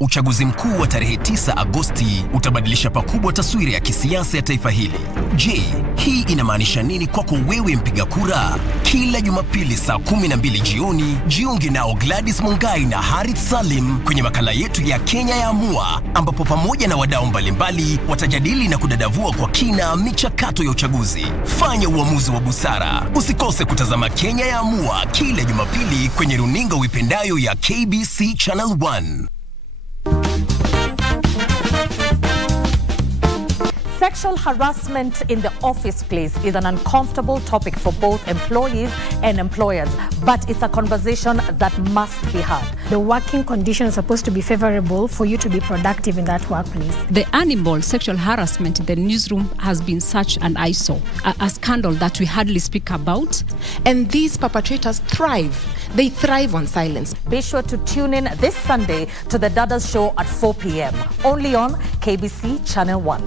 Uchaguzi mkuu wa tarehe 9 Agosti utabadilisha pakubwa taswira ya kisiasa ya taifa hili. Je, hii inamaanisha nini kwako wewe mpiga kura? Kila Jumapili saa 12 jioni, jiunge nao Gladys Mungai na Harith Salim kwenye makala yetu ya Kenya ya Amua, ambapo pamoja na wadau mbalimbali watajadili na kudadavua kwa kina michakato ya uchaguzi. Fanya uamuzi wa busara. Usikose kutazama Kenya ya Amua kila Jumapili kwenye runinga uipendayo ya KBC Channel 1. Sexual harassment in the office place is an uncomfortable topic for both employees and employers, but it's a conversation that must be had. The working conditions are supposed to be favorable for you to be productive in that workplace. The animal sexual harassment in the newsroom has been such an eyesore, a scandal that we hardly speak about. And these perpetrators thrive. They thrive on silence. Be sure to tune in this Sunday to the Dadas Show at 4 p.m. only on KBC Channel 1.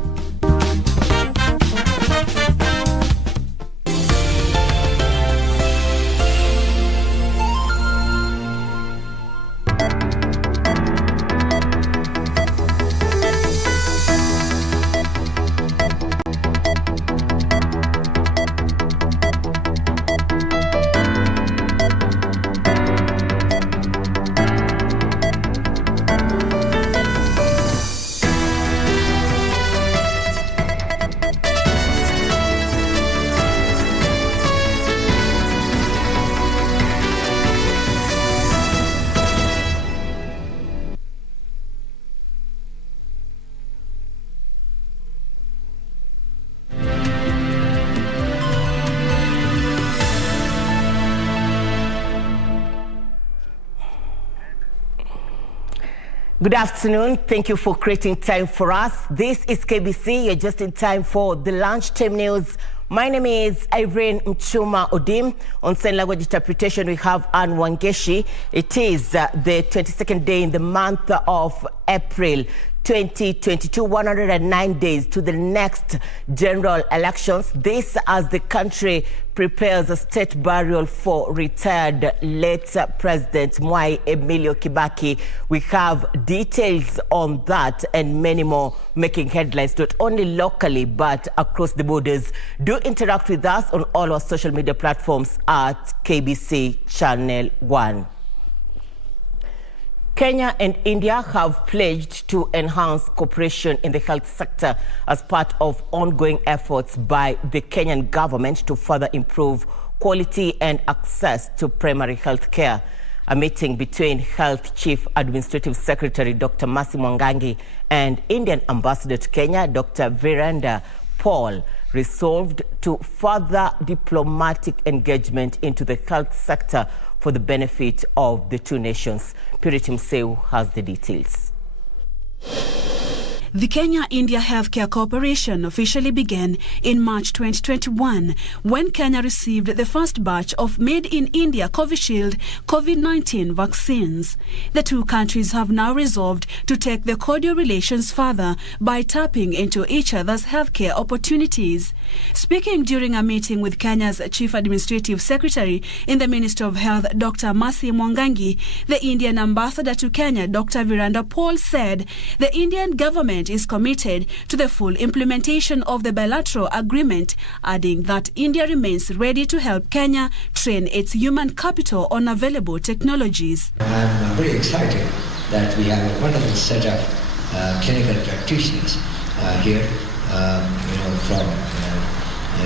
Good afternoon. Thank you for creating time for us. This is KBC. You're just in time for the lunchtime news. My name is Irene Muchuma Odim. On sign language interpretation, we have Anne Wangeshi. It is the 22nd day in the month of April 2022, 109 days to the next general elections. This as the country prepares a state burial for retired late President Mwai Emilio Kibaki. We have details on that and many more making headlines, not only locally but across the borders. Do interact with us on all our social media platforms at KBC Channel 1. Kenya and India have pledged to enhance cooperation in the health sector as part of ongoing efforts by the Kenyan government to further improve quality and access to primary health care. A meeting between Health Chief Administrative Secretary Dr. Mercy Mwangangi and Indian Ambassador to Kenya, Dr. Virender Paul, resolved to further diplomatic engagement into the health sector for the benefit of the two nations. Purity Mseu has the details. The Kenya-India healthcare cooperation officially began in March 2021 when Kenya received the first batch of made-in-India Covishield COVID-19 vaccines. The two countries have now resolved to take the cordial relations further by tapping into each other's healthcare opportunities. Speaking during a meeting with Kenya's Chief Administrative Secretary in the Ministry of Health, Dr. Mercy Mwangangi, the Indian Ambassador to Kenya, Dr. Virender Paul, said the Indian government is committed to the full implementation of the bilateral agreement, adding that India remains ready to help Kenya train its human capital on available technologies. I'm very excited that we have a wonderful set of clinical practitioners here, from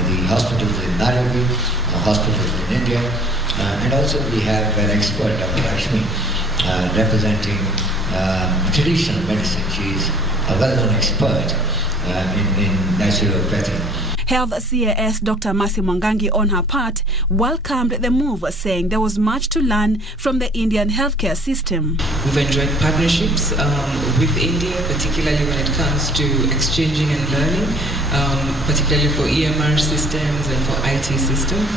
the hospitals in Nairobi, hospitals in India, and also we have an expert, Dr. Rashmi, representing traditional medicine. She's a well-known expert in naturopathy. Health CAS Dr. Mercy Mwangangi, on her part, welcomed the move, saying there was much to learn from the Indian healthcare system. We've enjoyed partnerships with India, particularly when it comes to exchanging and learning, particularly for EMR systems and for IT systems.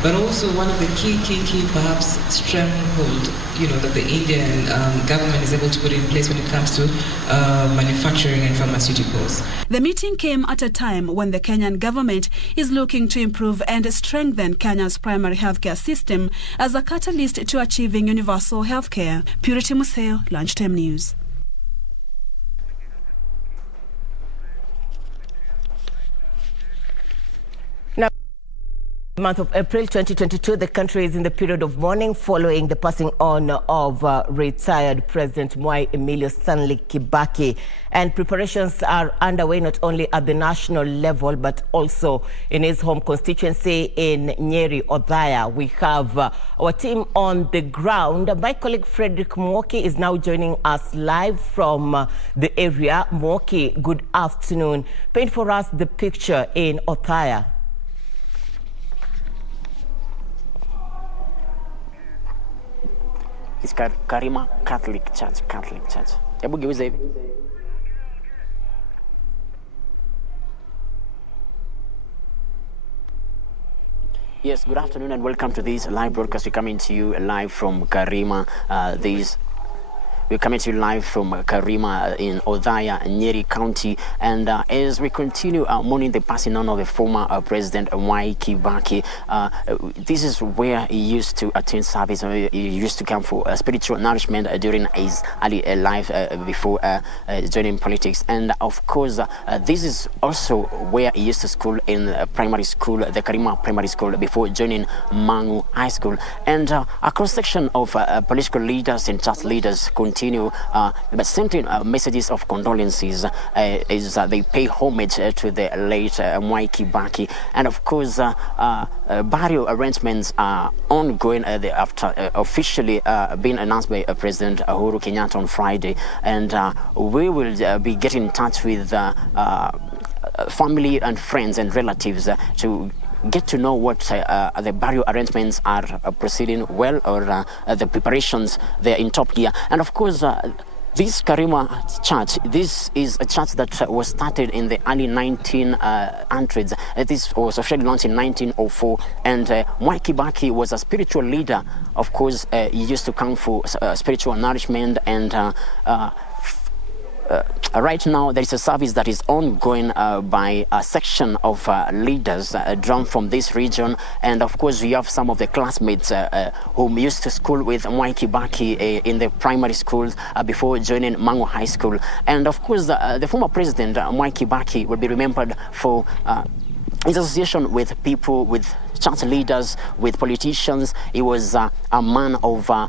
But also one of the key perhaps stronghold, that the Indian government is able to put in place when it comes to manufacturing and pharmaceuticals. The meeting came at a time when the Kenyan government is looking to improve and strengthen Kenya's primary healthcare system as a catalyst to achieving universal healthcare. Purity Museo, Lunchtime News. Month of April 2022, the country is in the period of mourning following the passing on of retired President Mwai Emilio Stanley Kibaki. And preparations are underway not only at the national level but also in his home constituency in Nyeri, Othaya. We have our team on the ground. My colleague Frederick Mwoki is now joining us live from the area. Mwoki, good afternoon. Paint for us the picture in Othaya. It's Karima Catholic Church. Hebu geuza hivi. Yes, good afternoon and welcome to this live broadcast. We're coming to you live from Karima. We're coming to you live from Karima in Othaya, Nyeri County. And as we continue mourning the passing on of the former President Mwai Kibaki, this is where he used to attend service. He used to come for spiritual nourishment during his early life before joining politics. And of course, this is also where he used to school in primary school, the Karima Primary School, before joining Mangu High School. And a cross-section of political leaders and church leaders continue but sending messages of condolences as they pay homage to the late Mwai Kibaki. And of course, burial arrangements are ongoing after officially being announced by President Uhuru Kenyatta on Friday. And we will be getting in touch with family and friends and relatives to get to know what the burial arrangements are proceeding well, or the preparations they're in top gear. And of course, this Karima church, this is a church that was started in the early 1900s. This was officially launched in 1904. And Mwai Kibaki was a spiritual leader. Of course, he used to come for spiritual nourishment. And right now, there is a service that is ongoing by a section of leaders drawn from this region. And of course, we have some of the classmates who used to school with Mwai Kibaki in the primary schools before joining Mangu High School. And of course, the former president, Mwai Kibaki, will be remembered for his association with people, with church leaders, with politicians. He was a man of a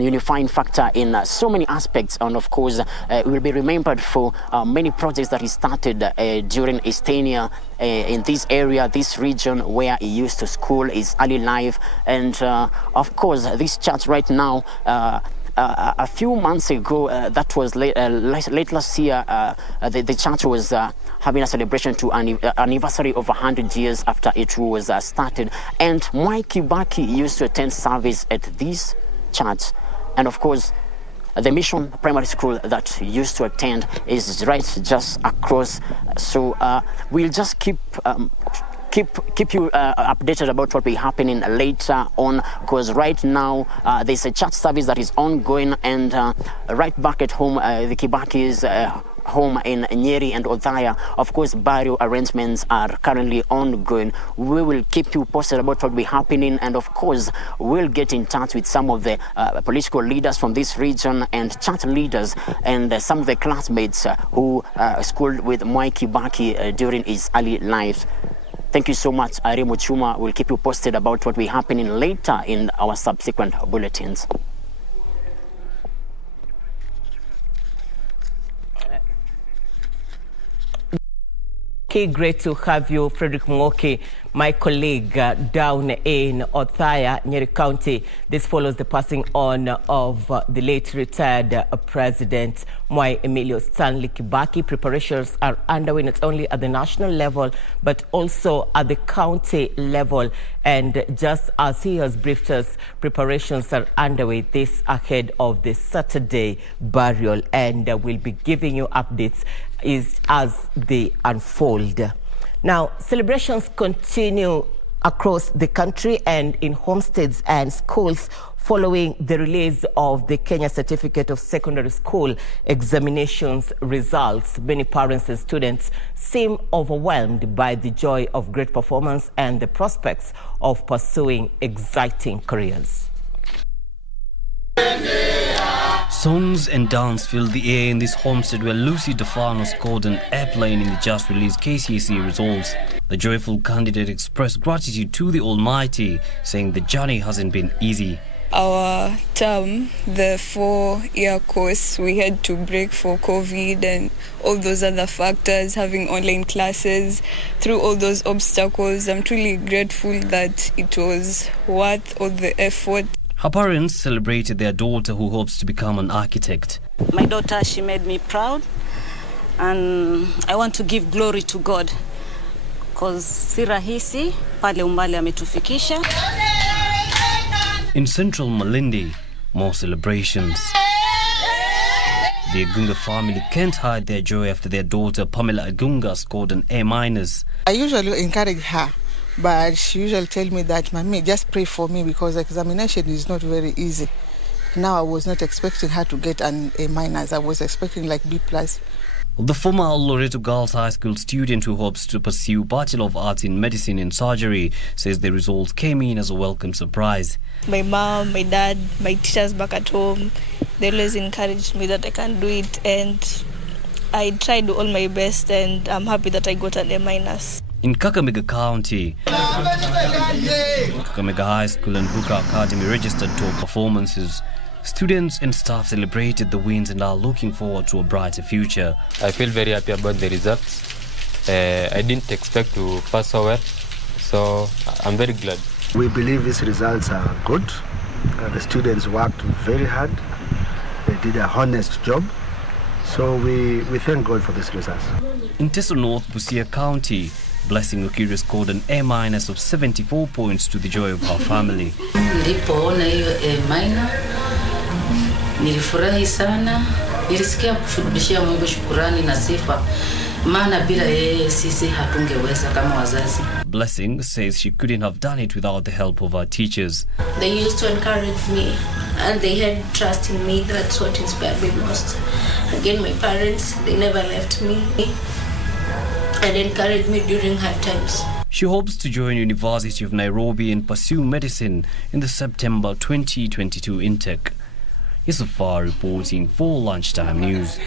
unifying factor in so many aspects. And of course, he will be remembered for many projects that he started during his tenure in this area, this region where he used to school his early life. And of course, this church right now, a few months ago, that was late last year, the church was having a celebration to an anniversary of 100 years after it was started. And Mwai Kibaki used to attend service at this church. And of course, the mission primary school that he used to attend is right just across. So we'll just keep you updated about what will be happening later on, because right now there's a church service that is ongoing. And right back at home, the Kibaki's home in Nyeri and Othaya, of course, burial arrangements are currently ongoing. We will keep you posted about what will be happening. And of course, we'll get in touch with some of the political leaders from this region and church leaders and some of the classmates who schooled with Mwai Kibaki during his early life. Thank you so much, Irene Muchuma. We'll keep you posted about what will be happening later in our subsequent bulletins. Okay, great to have you, Frederick Mwoki, my colleague down in Othaya, Nyeri County. This follows the passing on of the late retired President Mwai Emilio Stanley Kibaki. Preparations are underway not only at the national level, but also at the county level. And just as he has briefed us, preparations are underway this ahead of the Saturday burial. And we'll be giving you updates as they unfold. Now, celebrations continue across the country and in homesteads and schools following the release of the Kenya Certificate of Secondary School examinations results. Many parents and students seem overwhelmed by the joy of great performance and the prospects of pursuing exciting careers. Songs and dance filled the air in this homestead where Lucy Defano scored an airplane in the just released KCSE results. The joyful candidate expressed gratitude to the Almighty, saying the journey hasn't been easy. Our term, the 4-year course, we had to break for COVID and all those other factors, having online classes, through all those obstacles. I'm truly grateful that it was worth all the effort. Her parents celebrated their daughter who hopes to become an architect. My daughter, she made me proud, and I want to give glory to God because si rahisi pale umbali ametufikisha. In central Malindi, more celebrations. The Agunga family can't hide their joy after their daughter Pamela Agunga scored an A-. I usually encourage her, but she usually tell me that, Mommy, just pray for me because examination is not very easy. Now I was not expecting her to get an A-. I was expecting like B+. The former Loreto Girls High School student who hopes to pursue Bachelor of Arts in Medicine and Surgery says the results came in as a welcome surprise. My mom, my dad, my teachers back at home, they always encouraged me that I can do it, and I tried all my best, and I'm happy that I got an A-. In Kakamega County, Kakamega High School and Buka Academy registered top performances. Students and staff celebrated the wins and are looking forward to a brighter future. I feel very happy about the results. I didn't expect to pass so well, so I'm very glad. We believe these results are good. The students worked very hard. They did a honest job. So we thank God for these results. In Teso North, Busia County, Blessing Okiri scored an A- of 74 points to the joy of her family. Nilifurahi sana, nilisikia kushurudishia Mungu shukrani na sifa, maana bila yeye sisi hatungeweza kama wazazi. Blessing says she couldn't have done it without the help of her teachers. They used to encourage me and they had trust in me. That's what inspired me most. Again, my parents, they never left me and encouraged me during hard times. She hopes to join University of Nairobi and pursue medicine in the September 2022 intake. Yusufar reporting for Lunchtime News.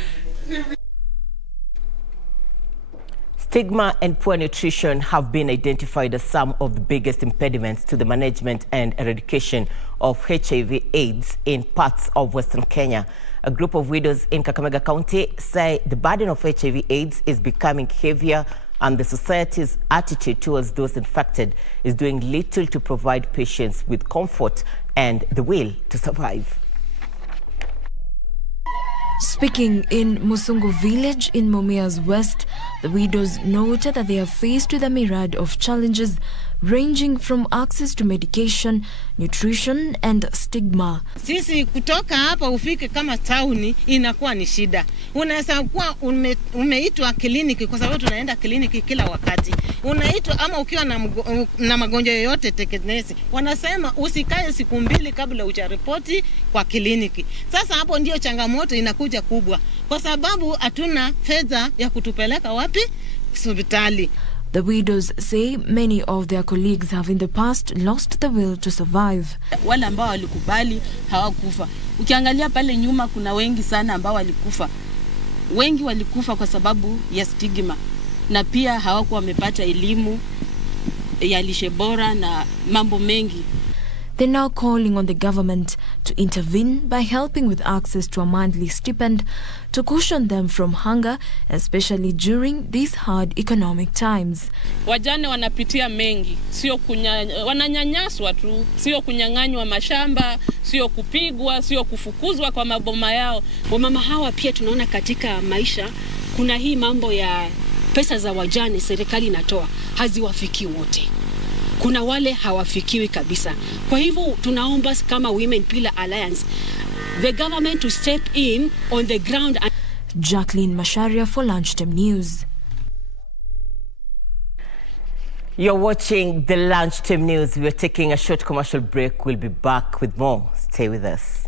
Stigma and poor nutrition have been identified as some of the biggest impediments to the management and eradication of HIV/AIDS in parts of Western Kenya. A group of widows in Kakamega County say the burden of HIV/AIDS is becoming heavier and the society's attitude towards those infected is doing little to provide patients with comfort and the will to survive. Speaking in Musungu village in Mumias West, the widows noted that they are faced with a myriad of challenges ranging from access to medication, nutrition and stigma. Sisi kutoka hapa ufike kama tauni inakuwa ni shida. Unaweza kuwa umeitwa kliniki kwa sababu tunaenda kliniki kila wakati. Unaitwa ama ukiwa na magonjwa yoyote tekenesi. Wanasema usikae siku 2 kabla hujaripoti kwa kliniki. Sasa hapo ndio changamoto inakuja kubwa kwa sababu hatuna fedha ya kutupeleka wapi? Hospitali. The widows say many of their colleagues have in the past lost the will to survive. Wale ambao walikubali hawakufa. Ukiangalia pale nyuma kuna wengi sana ambao walikufa. Wengi walikufa kwa sababu ya stigma na pia hawakuwa wamepata elimu ya lishe bora na mambo mengi. They're now calling on the government to intervene by helping with access to a monthly stipend to cushion them from hunger, especially during these hard economic times. Wajane wanapitia mengi, wananyanyaswa tu, sio kunyang'anywa mashamba, sio kupigwa, sio kufukuzwa kwa maboma yao. Wamama hawa pia tunaona katika maisha kuna hii mambo ya pesa za wajane serikali inatoa, haziwafiki wote. Kuna wale hawafikiwi kabisa. Kwa hivyo tunaomba kama Women Pillar Alliance, the government to step in on the ground. Jacqueline Masharia for Lunchtime News. You're watching the Lunchtime News. We're taking a short commercial break. We'll be back with more. Stay with us.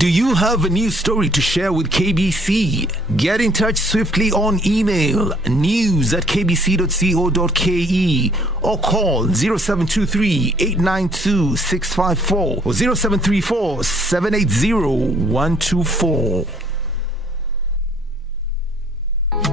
Do you have a new story to share with KBC? Get in touch swiftly on email news@kbc.co.ke or call 0723-892-654 or 0734-780-124.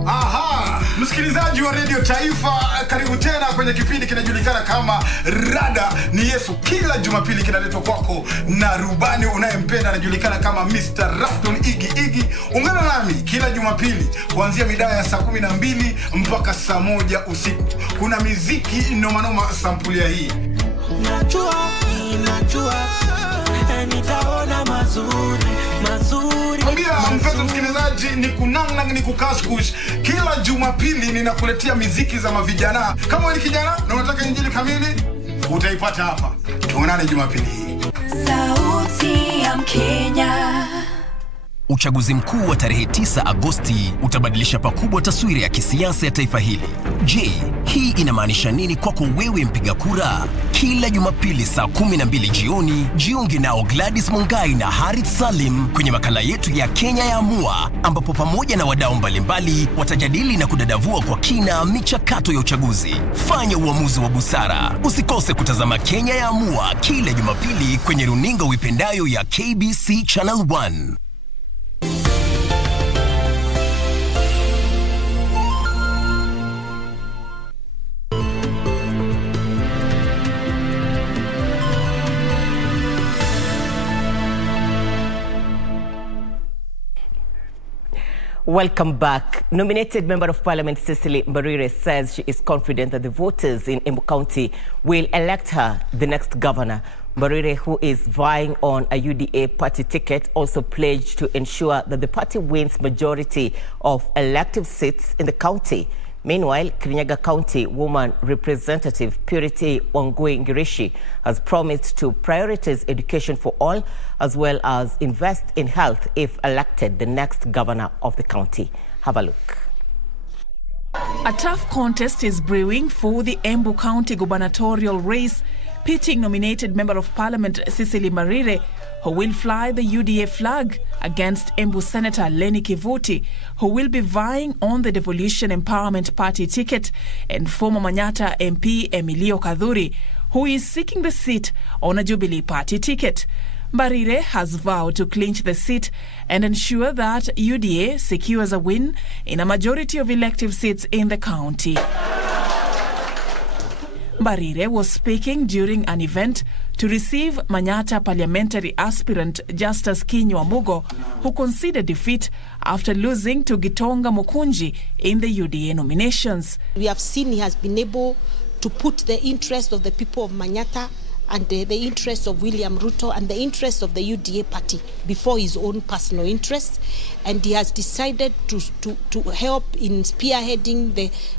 Aha, msikilizaji wa Radio Taifa, karibu tena kwenye kipindi kinajulikana kama Rada ni Yesu. Kila Jumapili kinaletwa kwako na rubani unayempenda anajulikana kama Mr. Rafton Iggy. Ungana nami kila Jumapili kuanzia midaya ya saa 12 mpaka saa 1 usiku. Kuna miziki noma sampulia hii. Najua nitaona mazuri. Mwambia mpenzi msikilizaji, ni kunanga ni kukaskush. Kila Jumapili ninakuletea miziki za mavijana. Kama wewe ni kijana na unataka injili kamili, utaipata hapa. Tuonane Jumapili hii. Sauti ya Mkenya. Uchaguzi mkuu wa tarehe 9 Agosti utabadilisha pakubwa taswira ya kisiasa ya taifa hili. Je, hii inamaanisha nini kwako wewe mpiga kura? Kila Jumapili saa 12 jioni, jiunge nao Gladys Mungai na Harith Salim kwenye makala yetu ya Kenya ya Amua, ambapo pamoja na wadau mbalimbali watajadili na kudadavua kwa kina michakato ya uchaguzi. Fanya uamuzi wa busara. Usikose kutazama Kenya ya Amua kila Jumapili kwenye runinga uipendayo ya KBC Channel 1. Welcome back. Nominated Member of Parliament Cecily Mbarire says she is confident that the voters in Embu County will elect her the next governor. Mbarire, who is vying on a UDA party ticket, also pledged to ensure that the party wins majority of elective seats in the county. Meanwhile, Kirinyaga County Woman Representative Purity Wangui Ngirishi has promised to prioritize education for all, as well as invest in health if elected the next governor of the county. Have a look. A tough contest is brewing for the Embu County gubernatorial race, pitting nominated Member of Parliament Cecily Mbarire, who will fly the UDA flag, against Embu Senator Lenny Kivoti, who will be vying on the Devolution Empowerment Party ticket, and former Manyata MP Emilio Kadhuri, who is seeking the seat on a Jubilee Party ticket. Mbarire has vowed to clinch the seat and ensure that UDA secures a win in a majority of elective seats in the county. Mbarire was speaking during an event to receive Manyata parliamentary aspirant Justus Kinyua Mugo, who conceded defeat after losing to Gitonga Mukunji in the UDA nominations. We have seen he has been able to put the interest of the people of Manyata and the interests of William Ruto and the interests of the UDA party before his own personal interests, and he has decided to help in spearheading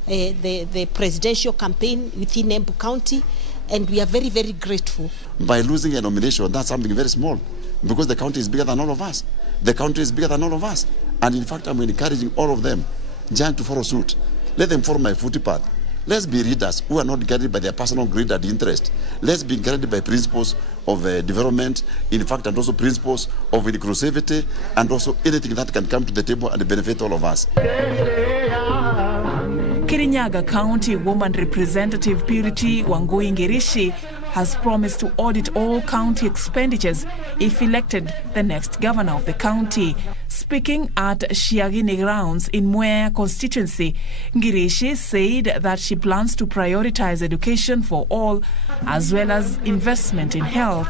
the presidential campaign within Embu County, and we are very, very grateful. By losing a nomination, that's something very small, because the county is bigger than all of us. The country is bigger than all of us, and in fact, I'm encouraging all of them, Jan, to follow suit. Let them follow my footpath. Let's be leaders who are not guided by their personal greed and interest. Let's be guided by principles of development, in fact, and also principles of inclusivity, and also anything that can come to the table and benefit all of us. Kirinyaga County Woman Representative Purity Wangui Ngirishi has promised to audit all county expenditures if elected the next governor of the county. Speaking at Shiagini grounds in Mwea constituency, Ngirishi said that she plans to prioritize education for all, as well as investment in health.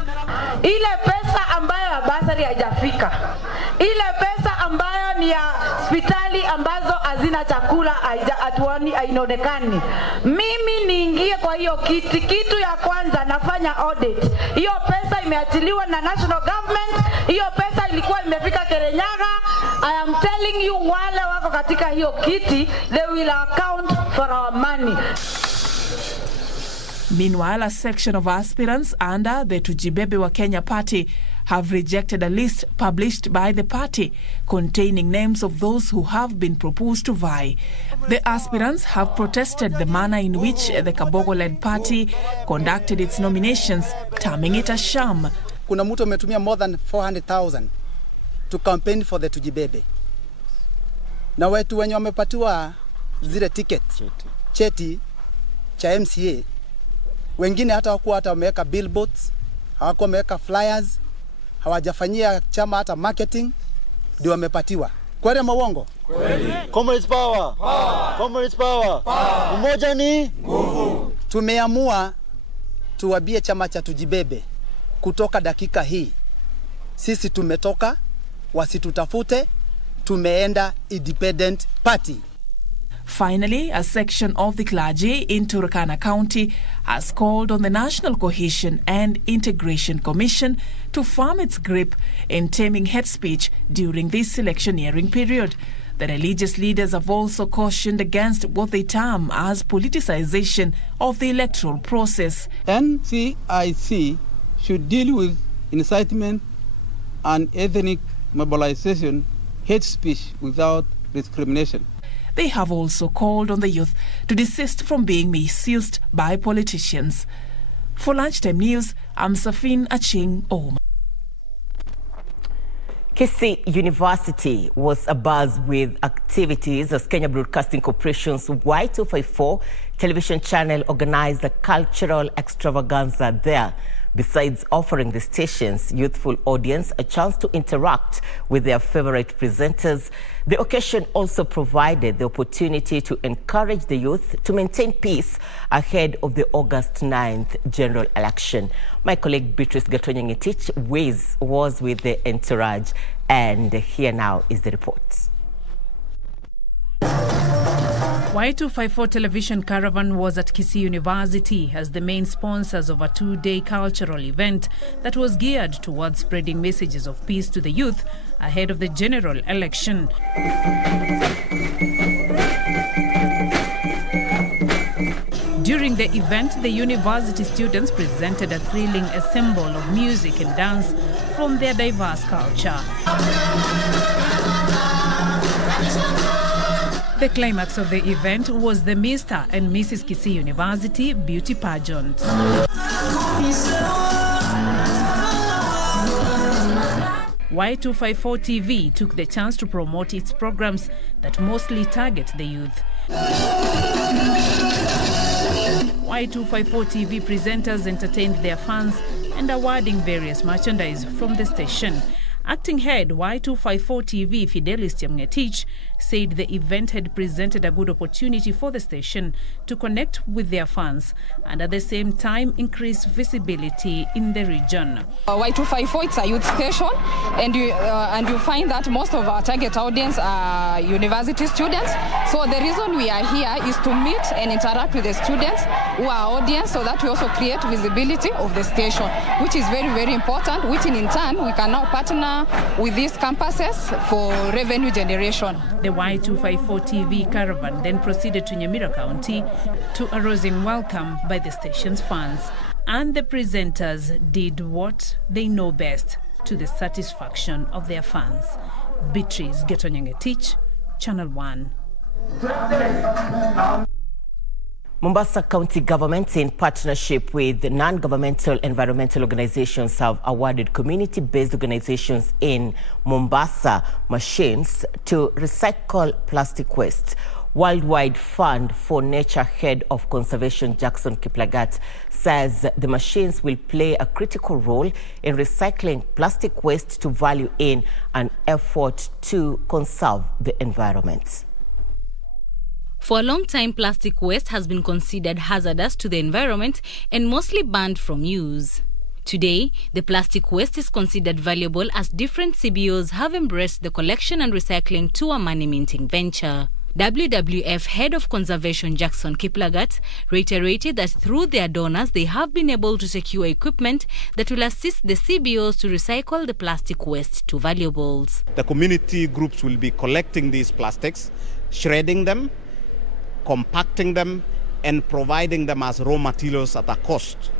Ile pesa ambayo basari haijafika, ile pesa ambayo ni ya hospitali ambazo hazina chakula hatuoni, haionekani. Mimi niingie kwa hiyo kitu ya kwanza nafanya audit. Hiyo pesa imeachiliwa na national government, hiyo pesa ilikuwa imefika Kirinyaga. I am telling you, wale wako katika hiyo kiti, they will account for our money. Meanwhile, a section of aspirants under the Tujibebe wa Kenya party have rejected a list published by the party containing names of those who have been proposed to vie. The aspirants have protested the manner in which the Kabogo-led party conducted its nominations, terming it a sham. Kuna mtu ametumia more than 400,000 to campaign for the Tujibebe. Na wetu wenye wamepatiwa zile ticket, cheti cha MCA, wengine hata hawakuwa hata wameweka billboards, hawakuwa wameweka flyers, hawajafanyia chama hata marketing, ndio wamepatiwa. Kweli ama uongo? Kweli. Comrades power. Comrades power. Umoja ni nguvu. Tumeamua tuwabie chama cha Tujibebe kutoka dakika hii. Sisi tumetoka, wasitutafute, tumeenda independent party. Finally, a section of the clergy in Turkana County has called on the National Cohesion and Integration Commission to firm its grip in taming hate speech during this electioneering period. The religious leaders have also cautioned against what they term as politicization of the electoral process. NCIC should deal with incitement and ethnic mobilization, hate speech without discrimination. They have also called on the youth to desist from being misused by politicians. For Lunchtime News, I'm Safin Aching Oma. KBC University was abuzz with activities as Kenya Broadcasting Corporation's Y254 television channel organized a cultural extravaganza there. Besides offering the station's youthful audience a chance to interact with their favorite presenters, the occasion also provided the opportunity to encourage the youth to maintain peace ahead of the August 9th general election. My colleague Beatrice Gatonyangetich was with the entourage, and here now is the report. Y254 television caravan was at KBC University as the main sponsors of a two-day cultural event that was geared towards spreading messages of peace to the youth ahead of the general election. During the event, the university students presented a thrilling ensemble of music and dance from their diverse culture. The climax of the event was the Mr. and Mrs. KBC University beauty pageant. Y254 TV took the chance to promote its programs that mostly target the youth. Y254 TV presenters entertained their fans and awarding various merchandise from the station. Acting head Y254 TV Fidelis Tiamngetich said the event had presented a good opportunity for the station to connect with their fans and at the same time increase visibility in the region. Y254, it's a youth station, and you find that most of our target audience are university students. So the reason we are here is to meet and interact with the students who are audience, so that we also create visibility of the station, which is very, very important, which in turn we can now partner with these campuses for revenue generation. The Y254 TV caravan then proceeded to Nyamira County to a rousing welcome by the station's fans. And the presenters did what they know best to the satisfaction of their fans. Beatrice Gatonyangetich, Channel 1. Mombasa County Government, in partnership with non-governmental environmental organizations, have awarded community-based organizations in Mombasa machines to recycle plastic waste. Worldwide Fund for Nature Head of Conservation Jackson Kiplagat says the machines will play a critical role in recycling plastic waste to value in an effort to conserve the environment. For a long time, plastic waste has been considered hazardous to the environment and mostly banned from use. Today, the plastic waste is considered valuable as different CBOs have embraced the collection and recycling to a money-minting venture. WWF Head of Conservation Jackson Kiplagat reiterated that through their donors, they have been able to secure equipment that will assist the CBOs to recycle the plastic waste to valuables. The community groups will be collecting these plastics, shredding them, compacting them, and providing them as raw materials at a cost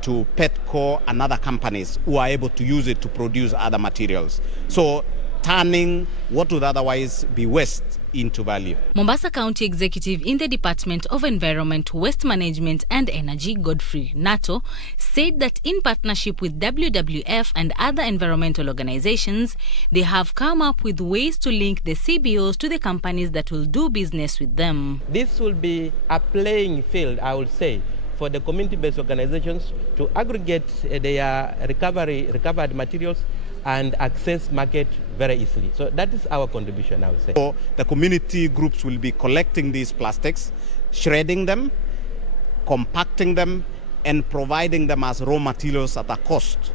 to Petco and other companies who are able to use it to produce other materials. So turning what would otherwise be waste into value. Mombasa County Executive in the Department of Environment, Waste Management and Energy, Godfrey Nato, said that in partnership with WWF and other environmental organizations, they have come up with ways to link the CBOs to the companies that will do business with them. This will be a playing field, I would say, for the community-based organizations to aggregate their recovered materials and access market very easily. So that is our contribution, I would say. So the community groups will be collecting these plastics, shredding them, compacting them, and providing them as raw materials at a cost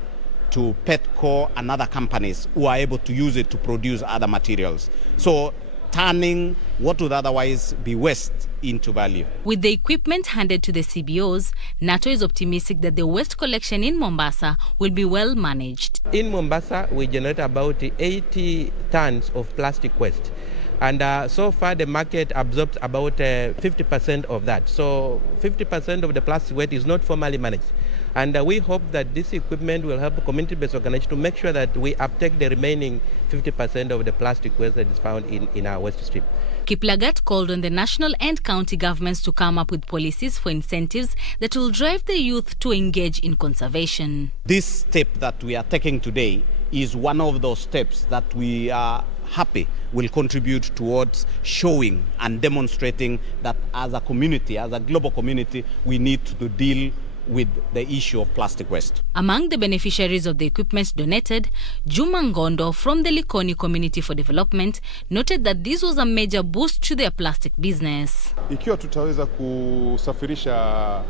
to Petco and other companies who are able to use it to produce other materials. So turning what would otherwise be waste into value. With the equipment handed to the CBOs, NATO is optimistic that the waste collection in Mombasa will be well managed. In Mombasa, we generate about 80 tons of plastic waste. And so far, the market absorbs about 50% of that. So 50% of the plastic waste is not formally managed. And we hope that this equipment will help community-based organizations to make sure that we uptake the remaining 50% of the plastic waste that is found in our waste stream. Kiplagat called on the national and county governments to come up with policies for incentives that will drive the youth to engage in conservation. This step that we are taking today is one of those steps that we are happy will contribute towards showing and demonstrating that as a community, as a global community, we need to deal with the issue of plastic waste. Among the beneficiaries of the equipment donated, Juma Ngondo from the Likoni Community for Development noted that this was a major boost to their plastic business. Ikiwa tutaweza kusafirisha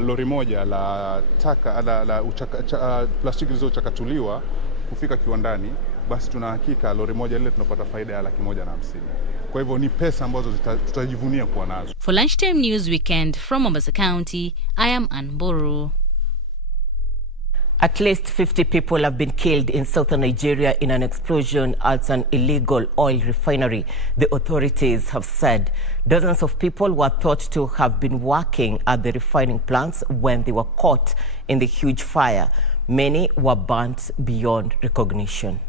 lori moja la taka plastiki zilizochakatuliwa kufika kiwandani, basi tuna hakika lori moja lile tunapata faida ya 150,000. Kwa hivyo ni pesa ambazo tutajivunia kuwa nazo. For Lunchtime News Weekend from Mombasa County, I am Anburu. At least 50 people have been killed in southern Nigeria in an explosion at an illegal oil refinery, the authorities have said. Dozens of people were thought to have been working at the refining plants when they were caught in the huge fire. Many were burnt beyond recognition.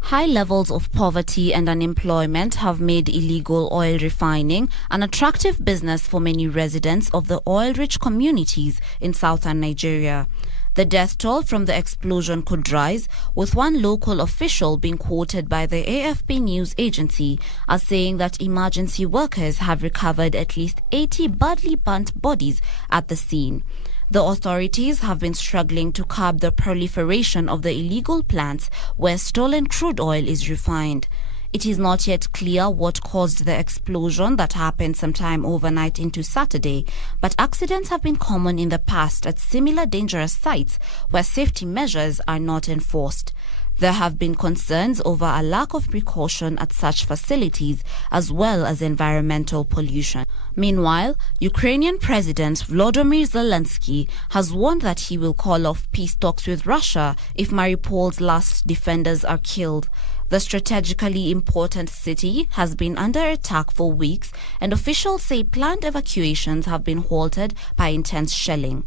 High levels of poverty and unemployment have made illegal oil refining an attractive business for many residents of the oil-rich communities in southern Nigeria. The death toll from the explosion could rise, with one local official being quoted by the AFP news agency as saying that emergency workers have recovered at least 80 badly burnt bodies at the scene. The authorities have been struggling to curb the proliferation of the illegal plants where stolen crude oil is refined. It is not yet clear what caused the explosion that happened sometime overnight into Saturday, but accidents have been common in the past at similar dangerous sites where safety measures are not enforced. There have been concerns over a lack of precaution at such facilities, as well as environmental pollution. Meanwhile, Ukrainian President Volodymyr Zelensky has warned that he will call off peace talks with Russia if Mariupol's last defenders are killed. The strategically important city has been under attack for weeks, and officials say planned evacuations have been halted by intense shelling.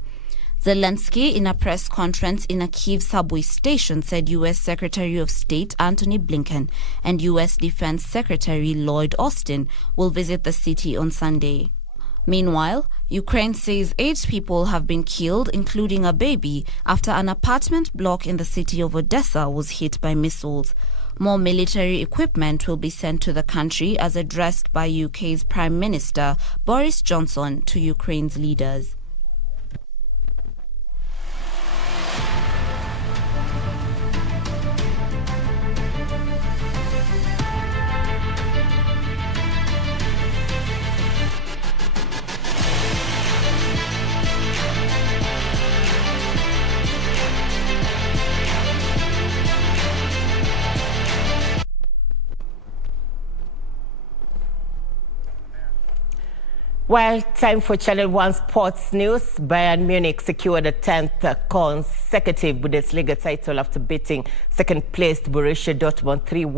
Zelensky, in a press conference in a Kyiv subway station, said U.S. Secretary of State Antony Blinken and U.S. Defense Secretary Lloyd Austin will visit the city on Sunday. Meanwhile, Ukraine says 8 people have been killed, including a baby, after an apartment block in the city of Odessa was hit by missiles. More military equipment will be sent to the country, as addressed by UK's Prime Minister Boris Johnson to Ukraine's leaders. Well, time for Channel 1 Sports News. Bayern Munich secured a 10th consecutive Bundesliga title after beating second-placed Borussia Dortmund 3-1.